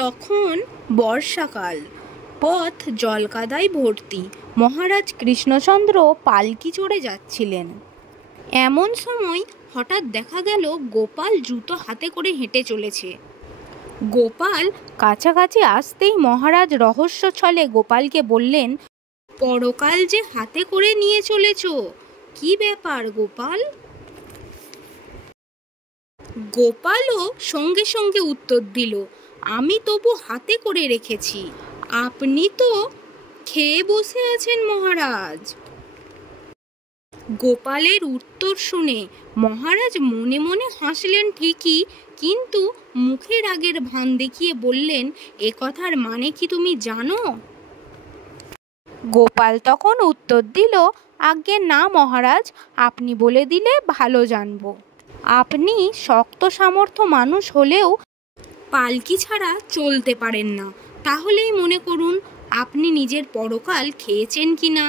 তখন বর্ষাকাল, পথ জলকাদায় ভর্তি। মহারাজ কৃষ্ণচন্দ্র পালকি চড়ে যাচ্ছিলেন। এমন সময় হঠাৎ দেখা গেল গোপাল জুতো হাতে করে হেঁটে চলেছে। গোপাল কাছাকাছি আসতেই মহারাজ রহস্য ছলে গোপালকে বললেন, পরকাল যে হাতে করে নিয়ে চলেছ, কি ব্যাপার গোপাল? গোপালও সঙ্গে সঙ্গে উত্তর দিল, আমি তবু হাতে করে রেখেছি, আপনি তো খেয়ে বসে আছেন মহারাজ। গোপালের উত্তর শুনে মহারাজ মনে মনে হাসলেন ঠিকই, কিন্তু মুখে রাগের ভান দেখিয়ে বললেন, এ কথার মানে কি তুমি জানো? গোপাল তখন উত্তর দিল, আজ্ঞে না মহারাজ, আপনি বলে দিলে ভালো জানব। আপনি শক্ত সামর্থ্য মানুষ হলেও পালকি ছাড়া চলতে পারেন না, তাহলেই মনে করুন আপনি নিজের পরকাল খেয়েছেন কিনা।